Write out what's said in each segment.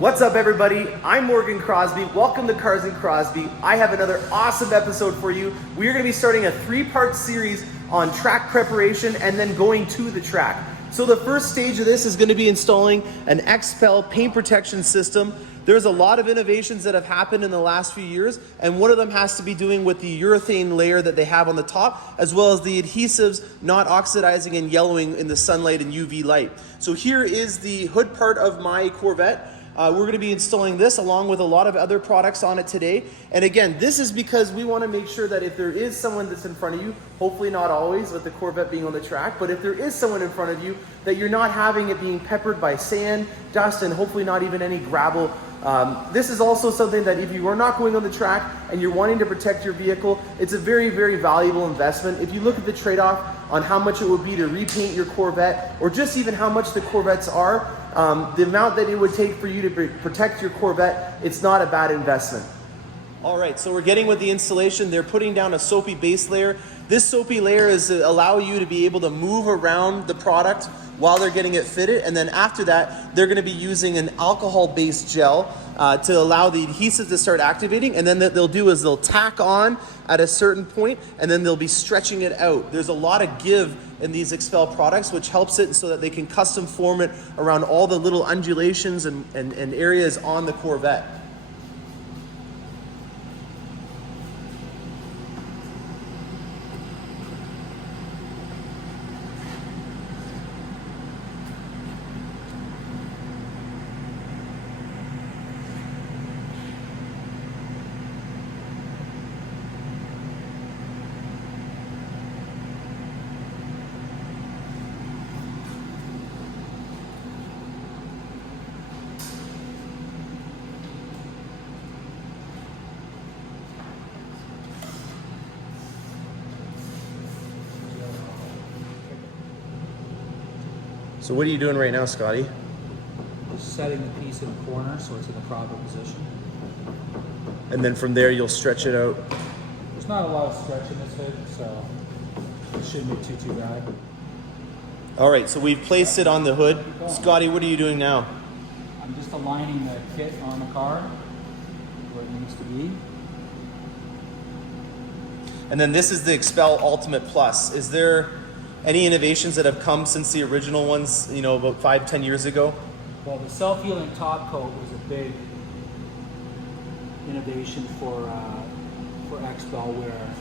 What's up, everybody? I'm Morgan Crosbie. Welcome to Cars and Crosbie. I have another awesome episode for you. We are going to be starting a 3-part series on track preparation and then going to the track. So the first stage of this is going to be installing an XPEL paint protection system. There's a lot of innovations that have happened in the last few years, and one of them has to be doing with the urethane layer that they have on the top, as well as the adhesives not oxidizing and yellowing in the sunlight and UV light. So here is the hood part of my Corvette. We're going to be installing this along with a lot of other products on it today. And again, this is because we want to make sure that if there is someone that's in front of you, hopefully not always with the Corvette being on the track, but if there is someone in front of you, that you're not having it being peppered by sand, dust, and hopefully not even any gravel. This is also something that if you are not going on the track and you're wanting to protect your vehicle, it's a very, very valuable investment. If you look at the trade-off on how much it would be to repaint your Corvette, or just even how much the Corvettes are, the amount that it would take for you to protect your Corvette, it's not a bad investment. All right, so we're getting with the installation. They're putting down a soapy base layer. This soapy layer is to allow you to be able to move around the product while they're getting it fitted. And then after that, they're gonna be using an alcohol-based gel to allow the adhesive to start activating. And then what they'll do is they'll tack on at a certain point, and then they'll be stretching it out. There's a lot of give in these XPEL products, which helps it so that they can custom form it around all the little undulations and areas on the Corvette. So what are you doing right now, Scotty? Just setting the piece in a corner so it's in the proper position. And then from there, you'll stretch it out. There's not a lot of stretch in this hood, so it shouldn't be too bad. All right, so we've placed it on the hood. Scotty, what are you doing now? I'm just aligning the kit on the car where it needs to be. And then this is the XPEL Ultimate Plus. Is there any innovations that have come since the original ones, you know, about 5-10 years ago? Well, the self-healing top coat was a big innovation for XPEL, where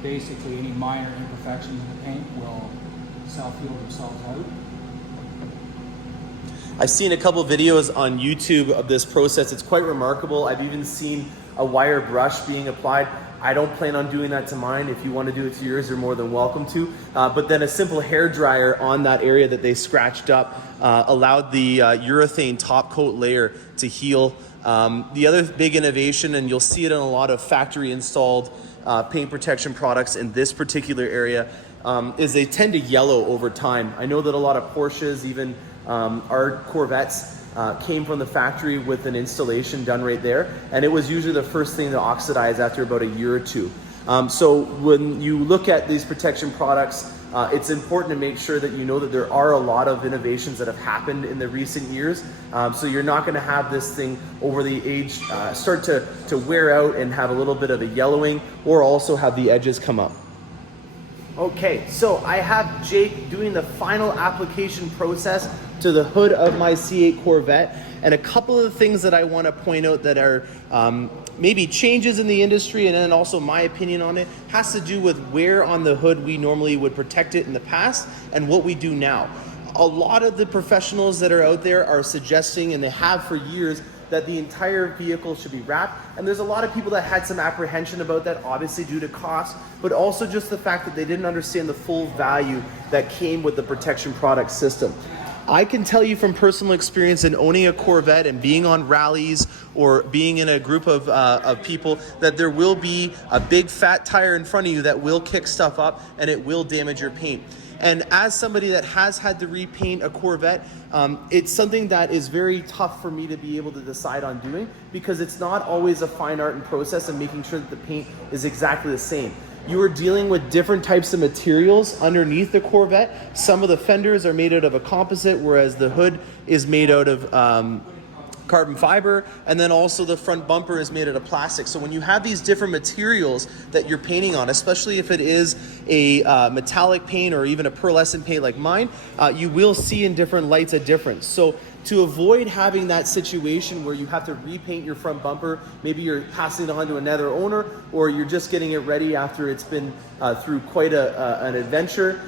basically any minor imperfections in the paint will self-heal themselves out. I've seen a couple videos on YouTube of this process. It's quite remarkable. I've even seen a wire brush being applied. I don't plan on doing that to mine. If you want to do it to yours, you're more than welcome to. But then a simple hair dryer on that area that they scratched up allowed the urethane top coat layer to heal. The other big innovation, and you'll see it in a lot of factory installed paint protection products in this particular area, is they tend to yellow over time. I know that a lot of Porsches, even our Corvettes, came from the factory with an installation done right there, and it was usually the first thing to oxidize after about a year or two. So when you look at these protection products, it's important to make sure that you know that there are a lot of innovations that have happened in the recent years. So you're not going to have this thing over the age start to wear out and have a little bit of a yellowing, or also have the edges come up. Okay, so I have Jake doing the final application process to the hood of my C8 Corvette, and a couple of the things that I want to point out that are maybe changes in the industry, and then also my opinion on it, has to do with where on the hood we normally would protect it in the past and what we do now. A lot of the professionals that are out there are suggesting, and they have for years, that the entire vehicle should be wrapped. And there's a lot of people that had some apprehension about that, obviously due to cost, but also just the fact that they didn't understand the full value that came with the protection product system. I can tell you from personal experience in owning a Corvette and being on rallies or being in a group of people, that there will be a big fat tire in front of you that will kick stuff up and it will damage your paint. And as somebody that has had to repaint a Corvette, it's something that is very tough for me to be able to decide on doing, because it's not always a fine art and process of making sure that the paint is exactly the same. You are dealing with different types of materials underneath the Corvette. Some of the fenders are made out of a composite, whereas the hood is made out of carbon fiber, and then also the front bumper is made out of plastic. So when you have these different materials that you're painting on, especially if it is a metallic paint or even a pearlescent paint like mine, you will see in different lights a difference. So to avoid having that situation where you have to repaint your front bumper, maybe you're passing it on to another owner, or you're just getting it ready after it's been through quite an adventure,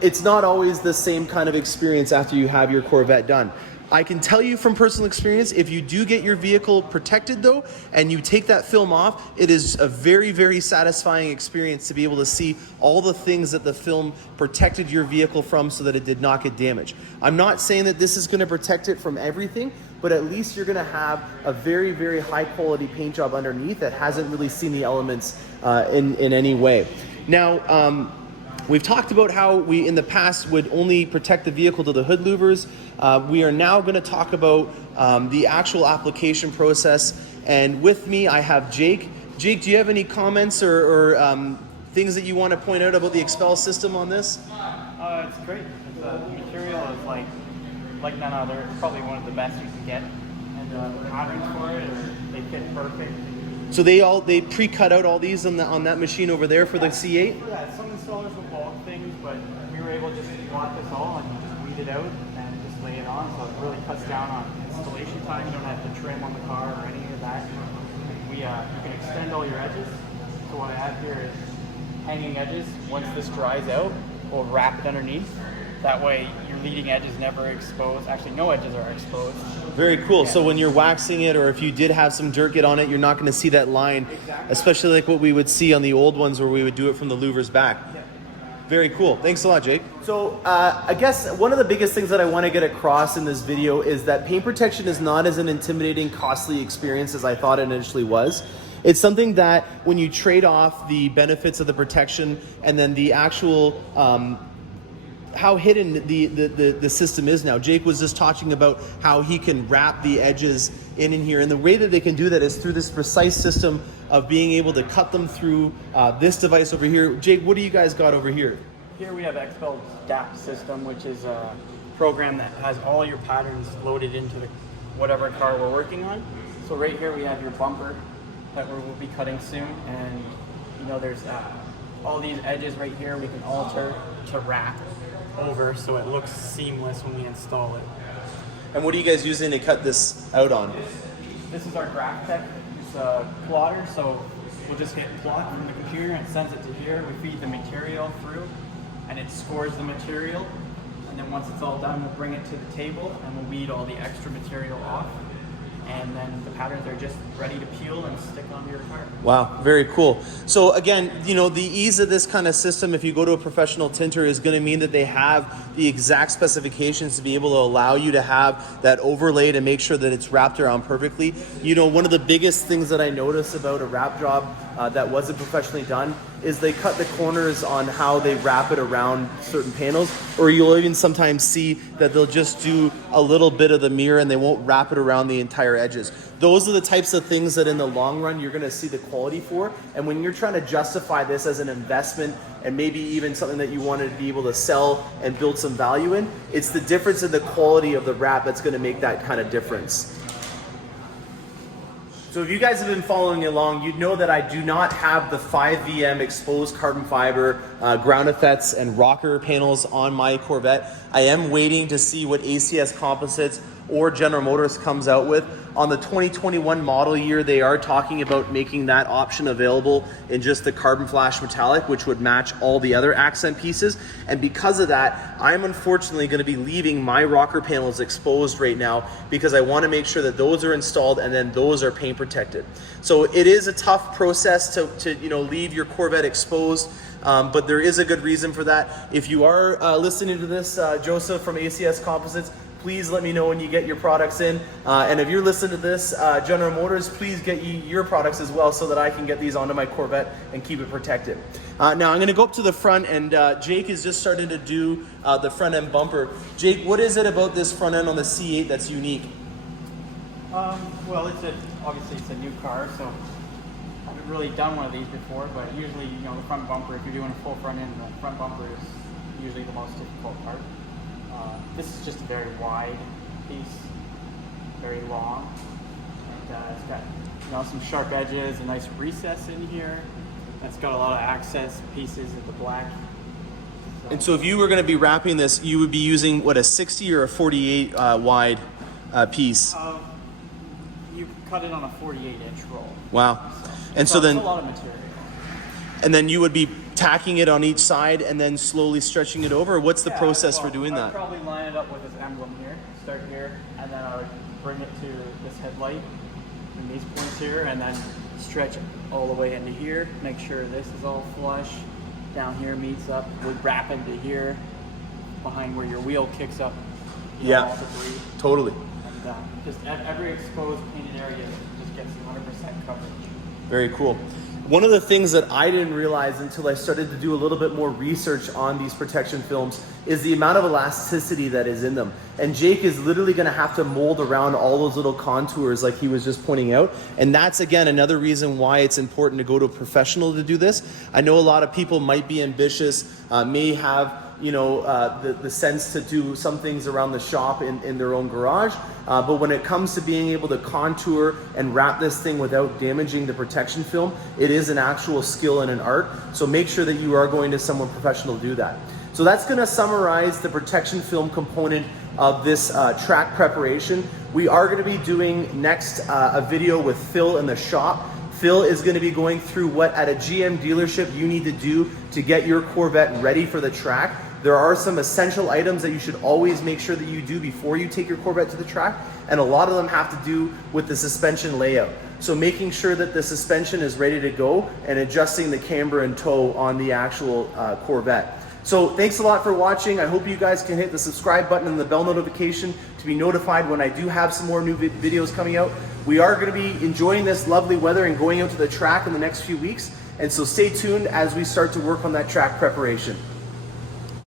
it's not always the same kind of experience after you have your Corvette done. I can tell you from personal experience, if you do get your vehicle protected though, and you take that film off, it is a very, very satisfying experience to be able to see all the things that the film protected your vehicle from so that it did not get damaged. I'm not saying that this is going to protect it from everything, but at least you're going to have a very, very high quality paint job underneath that hasn't really seen the elements in any way. Now, we've talked about how we in the past would only protect the vehicle to the hood louvers. We are now going to talk about the actual application process. And with me, I have Jake. Jake, do you have any comments or things that you want to point out about the Expel system on this? It's great. The material is like none other. It's probably one of the best you can get. And the patterns for it, they fit perfect. So they pre-cut out all these on that machine over there for the C8? Yeah, some installers will bulk things, but we were able to just block this all and just weed it out and just lay it on. So it really cuts down on installation time. You don't have to trim on the car or any of that. You can extend all your edges. So what I have here is hanging edges. Once this dries out, we'll wrap it underneath. That way your leading edge is never exposed. Actually, no edges are exposed. Very cool. Yeah. So when you're waxing it, or if you did have some dirt get on it, you're not going to see that line, Exactly. especially like what we would see on the old ones where we would do it from the louvers back. Yeah. Very cool. Thanks a lot, Jake. So I guess one of the biggest things that I want to get across in this video is that paint protection is not as an intimidating, costly experience as I thought it initially was. It's something that when you trade off the benefits of the protection and then the actual how hidden the system is now. Jake was just talking about how he can wrap the edges in here, and the way that they can do that is through this precise system of being able to cut them through this device over here. Jake, what do you guys got over here? Here we have Expel's DAP system, which is a program that has all your patterns loaded into whatever car we're working on. So right here we have your bumper that we'll be cutting soon, and there's all these edges right here we can alter to wrap over so it looks seamless when we install it. And what are you guys using to cut this out on? This is our Graph Tech. It's a plotter, so we'll just hit plot from the computer and it sends it to here. We feed the material through and it scores the material, and then once it's all done we'll bring it to the table and we'll weed all the extra material off, and then the patterns are just ready to peel and stick onto your car. Wow, very cool. So again, the ease of this kind of system, if you go to a professional tinter, is going to mean that they have the exact specifications to be able to allow you to have that overlaid and make sure that it's wrapped around perfectly. One of the biggest things that I notice about a wrap job that wasn't professionally done is they cut the corners on how they wrap it around certain panels, or you'll even sometimes see that they'll just do a little bit of the mirror and they won't wrap it around the entire edges. Those are the types of things that in the long run you're going to see the quality for, and when you're trying to justify this as an investment and maybe even something that you want to be able to sell and build some value in, it's the difference in the quality of the wrap that's going to make that kind of difference. So if you guys have been following along, you'd know that I do not have the 5VM exposed carbon fiber ground effects and rocker panels on my Corvette. I am waiting to see what ACS Composites or General Motors comes out with. On the 2021 model year, they are talking about making that option available in just the carbon flash metallic, which would match all the other accent pieces. And because of that, I'm unfortunately going to be leaving my rocker panels exposed right now because I want to make sure that those are installed and then those are paint protected. So it is a tough process to leave your Corvette exposed. But there is a good reason for that. If you are listening to this, Joseph from ACS Composites, please let me know when you get your products in. And if you're listening to this, General Motors, please get your products as well so that I can get these onto my Corvette and keep it protected. Now I'm going to go up to the front, and Jake is just starting to do the front end bumper. Jake, what is it about this front end on the C8 that's unique? Well, obviously it's a new car, so I haven't really done one of these before, but usually, the front bumper, if you're doing a full front end, the front bumper is usually the most difficult part. This is just a very wide piece, very long. And it's got, you know, some sharp edges, a nice recess in here. It's got a lot of access pieces of the black. And so if you were going to be wrapping this, you would be using what, a 60 or a 48 wide piece? You cut it on a 48-inch roll. Wow. And so then, it's a lot of material. and then you would be tacking it on each side and then slowly stretching it over? Or what's the process for doing I'd that? probably line it up with this emblem here, start here, and then I would bring it to this headlight and these points here, and then stretch it all the way into here. Make sure this is all flush. Down here meets up. Would wrap into here, behind where your wheel kicks up. Yeah, all debris. totally. And just every exposed painted area just gets 100% coverage. Very cool. One of the things that I didn't realize until I started to do a little bit more research on these protection films is the amount of elasticity that is in them. And Jake is literally going to have to mold around all those little contours like he was just pointing out. And that's, again, another reason why it's important to go to a professional to do this. I know a lot of people might be ambitious, may have the sense to do some things around the shop in their own garage. But when it comes to being able to contour and wrap this thing without damaging the protection film, it is an actual skill and an art. So make sure that you are going to someone professional to do that. So that's going to summarize the protection film component of this track preparation. We are going to be doing next a video with Phil in the shop. Phil is going to be going through what at a GM dealership you need to do to get your Corvette ready for the track. There are some essential items that you should always make sure that you do before you take your Corvette to the track, and a lot of them have to do with the suspension layout. So making sure that the suspension is ready to go and adjusting the camber and toe on the actual Corvette. So thanks a lot for watching. I hope you guys can hit the subscribe button and the bell notification to be notified when I do have some more new videos coming out. We are going to be enjoying this lovely weather and going out to the track in the next few weeks. And so stay tuned as we start to work on that track preparation.